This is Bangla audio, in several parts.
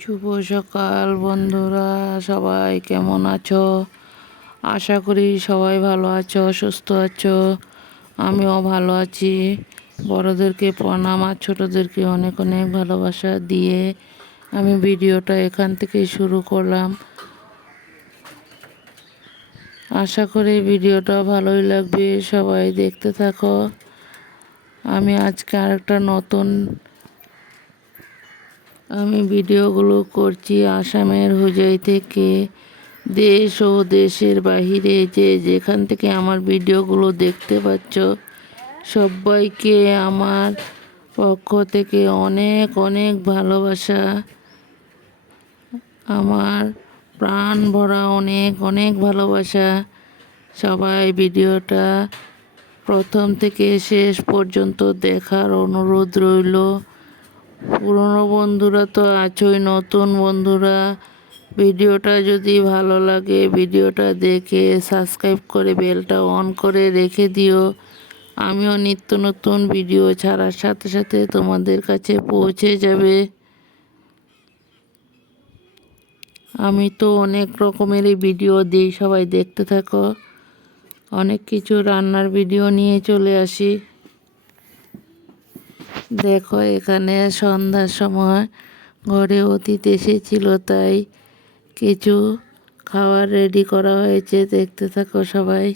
শুভ সকাল, বন্ধুরা। সবাই কেমন আছো? আশা করি সবাই ভালো আছো, সুস্থ আছো। আমিও ভালো আছি। বড়োদেরকে প্রণাম আর ছোটোদেরকে অনেক অনেক ভালোবাসা দিয়ে আমি ভিডিওটা এখান থেকে শুরু করলাম। আশা করি ভিডিওটা ভালোই লাগবে। সবাই দেখতে থাকো। আমি আজকে আরেকটা নতুন আমি ভিডিওগুলো করছি আসামের হুজাই থেকে। দেশ ও দেশের বাহিরে যে যেখান থেকে আমার ভিডিওগুলো দেখতে পাচ্ছ, সবাইকে আমার পক্ষ থেকে অনেক অনেক ভালোবাসা। আমার প্রাণ ভরা অনেক অনেক ভালোবাসা। সবাই ভিডিওটা প্রথম থেকে শেষ পর্যন্ত দেখার অনুরোধ রইল। পুরনো বন্ধুরা তো আছোই, নতুন বন্ধুরা। ভিডিওটা যদি ভালো লাগে, ভিডিওটা দেখে সাবস্ক্রাইব করে বেলটা অন করে রেখে দিও। আমিও নিত্য নতুন ভিডিও ছাড়ার সাথে সাথে তোমাদের কাছে পৌঁছে যাবে। আমি তো অনেক রকমেরই ভিডিও দিই, সবাই দেখতে থাকো। অনেক কিছু রান্নার ভিডিও নিয়ে চলে আসি। দেখো, এখানে সন্ধ্যার সময় ঘরে অতীত এসেছিল, তাই কিছু খাবার রেডি করা হয়েছে। দেখতে থাকো সবাই।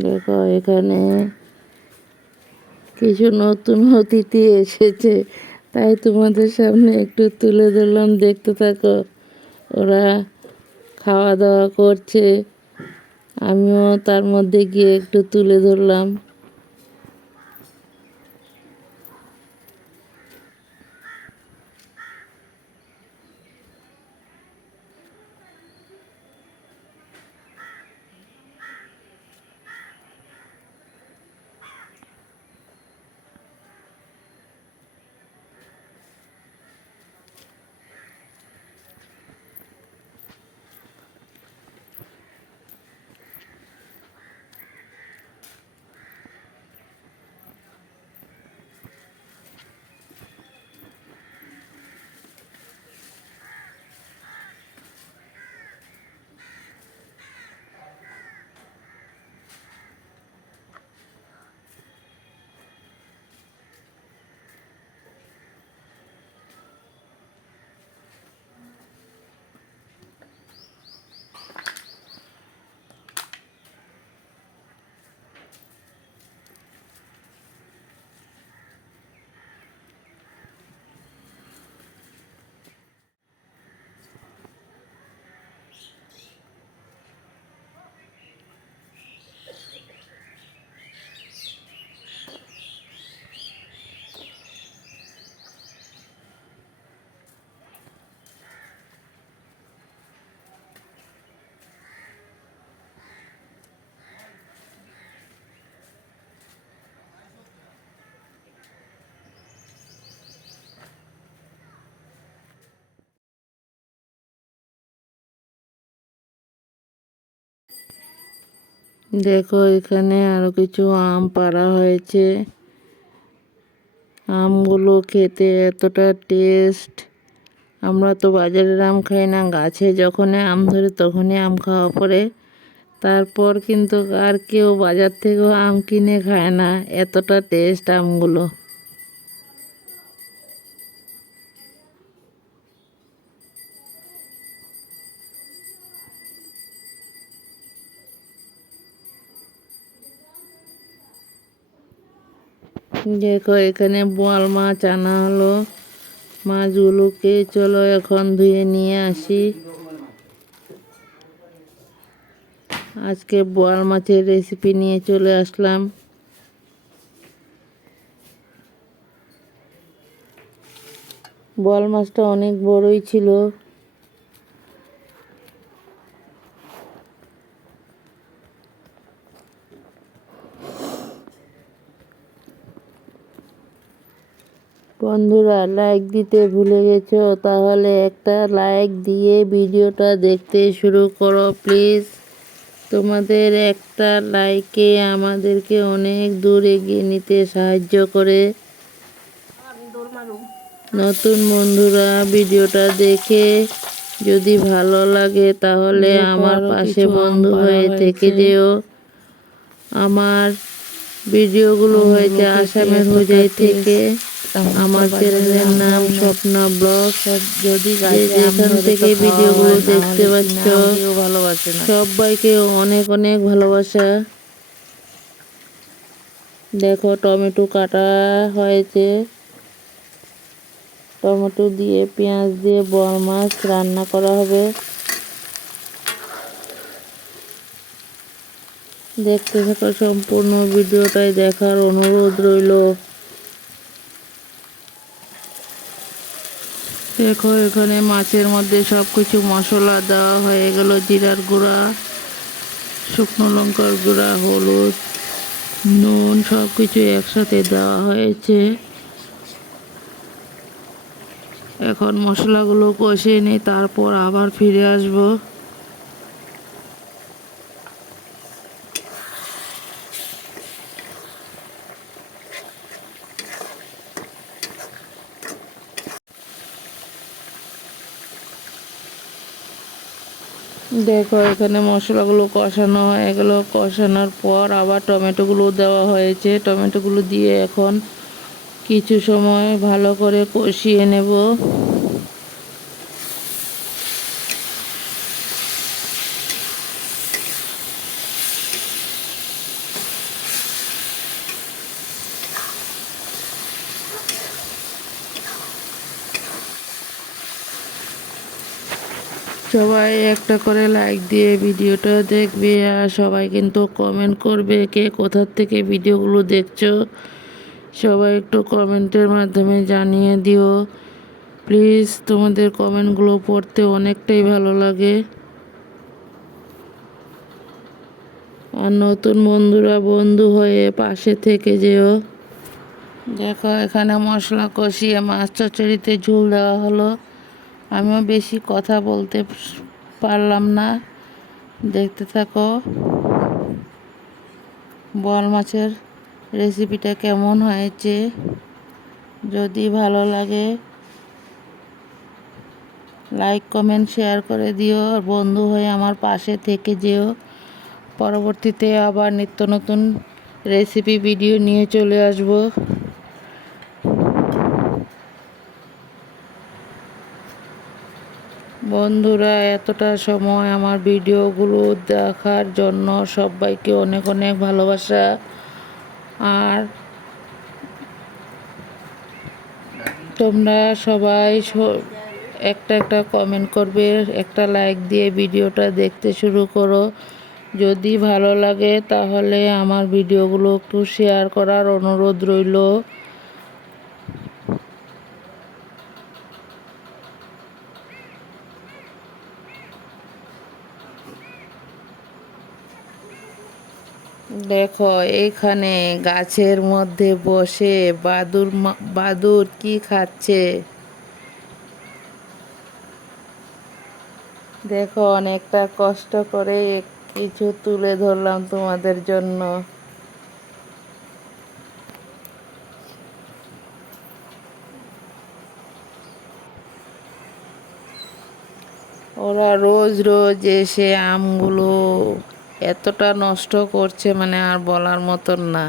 দেখো, এখানে কিছু নতুন অতিথি এসেছে। তাই তোমাদের সামনে একটু তুলে ধরলাম। দেখতে থাকো, ওরা খাওয়া দাওয়া করছে। আমিও তার মধ্যে গিয়ে একটু তুলে ধরলাম। দেখো, এখানে আরও কিছু আম পাড়া হয়েছে। আমগুলো খেতে এতটা টেস্ট আমরা তো বাজারের আম খাই না। গাছে যখনই আম ধরে তখনই আম খাওয়া পরে তারপর কিন্তু আর কেউ বাজার থেকেও আম কিনে খায় না। এতটা টেস্ট আমগুলো। দেখো, এখানে বোয়াল মাছ আনা হলো। মাছগুলোকে চলো এখন ধুয়ে নিয়ে আসি। আজকে বোয়াল মাছের রেসিপি নিয়ে চলে আসলাম। বোয়াল মাছটা অনেক বড়ই ছিল। বন্ধুরা লাইক দিতে ভুলে গেছো? তাহলে একটা লাইক দিয়ে ভিডিওটা দেখতে শুরু করো প্লিজ তোমাদের একটা লাইকে আমাদেরকে অনেক দূর এগিয়ে নিতে সাহায্য করে। নতুন বন্ধুরা ভিডিওটা দেখে যদি ভালো লাগে তাহলে আমার পাশে বন্ধু হয়ে থেকে যেও। আমার ভিডিওগুলো হয়েছে আসামের হোজাই থেকে। আমার চ্যানেলের নাম স্বপ্ন ব্লগ যদি যেখান থেকে ভিডিওগুলো দেখতে পাচ্ছ ভালোবাসে সবাইকে অনেক অনেক ভালোবাসা। দেখো টমেটো কাটা হয়েছে। টমেটো দিয়ে পেঁয়াজ দিয়ে বড় মাছ রান্না করা হবে। দেখতে থাকা সম্পূর্ণ ভিডিওটাই দেখার অনুরোধ রইল। দেখো, এখানে মাছের মধ্যে সব কিছু মশলা দেওয়া হয়ে গেল, জিরার গুঁড়া, শুকনো লঙ্কার গুঁড়া, হলুদ, নুন সব কিছু একসাথে দেওয়া হয়েছে। এখন মশলাগুলো কষিয়ে নিই তারপর আবার ফিরে আসব। দেখো, এখানে মশলাগুলো কষানো হয়ে গেলো। কষানোর পর আবার টমেটোগুলো দেওয়া হয়েছে। টমেটোগুলো দিয়ে এখন কিছু সময় ভালো করে কষিয়ে নেব। সবাই একটা করে লাইক দিয়ে ভিডিওটা দেখবে আর সবাই কিন্তু কমেন্ট করবে কে কোথার থেকে ভিডিওগুলো দেখছ। সবাই একটু কমেন্টের মাধ্যমে জানিয়ে দিও। প্লিজ তোমাদের কমেন্টগুলো পড়তে অনেকটাই ভালো লাগে। আর নতুন বন্ধুরা, বন্ধু হয়ে পাশে থেকে যেও। দেখো এখানে মশলা কষিয়ে মাছ চচড়িতে ঝুল দেওয়া হলো। আমিও বেশি কথা বলতে পারলাম না। দেখতে থাকো। বল মাছের রেসিপিটা কেমন হয়েছে? যদি ভালো লাগে লাইক কমেন্ট শেয়ার করে দিও। বন্ধু হয়ে আমার পাশে থেকে যেও। পরবর্তীতে আবার নিত্য নতুন রেসিপি ভিডিও নিয়ে চলে আসব। বন্ধুরা, এতটা সময় আমার ভিডিওগুলো দেখার জন্য সবাইকে অনেক অনেক ভালোবাসা। আর তোমরা সবাই একটা একটা কমেন্ট করবে, একটা লাইক দিয়ে ভিডিওটা দেখতে শুরু করো। যদি ভালো লাগে তাহলে আমার ভিডিওগুলো একটু শেয়ার করার অনুরোধ রইল। দেখো, এখানে গাছের মধ্যে বসে বাদুর বাদুর কি খাচ্ছে? দেখো, অনেকটা কষ্ট করে কিছু তুলে ধরলাম তোমাদের জন্য। ওরা রোজ রোজ এসে আমগুলো এতটা নষ্ট করছে মানে আর বলার মতন না।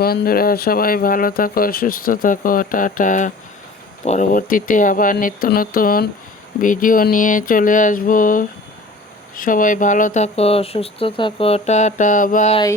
বন্ধুরা, সবাই ভালো থাকো, সুস্থ থাকো, টাটা। পরবর্তীতে আবার নিত্য নতুন ভিডিও নিয়ে চলে আসব। সবাই ভালো থাকো, সুস্থ থাকো, টাটা, বাই।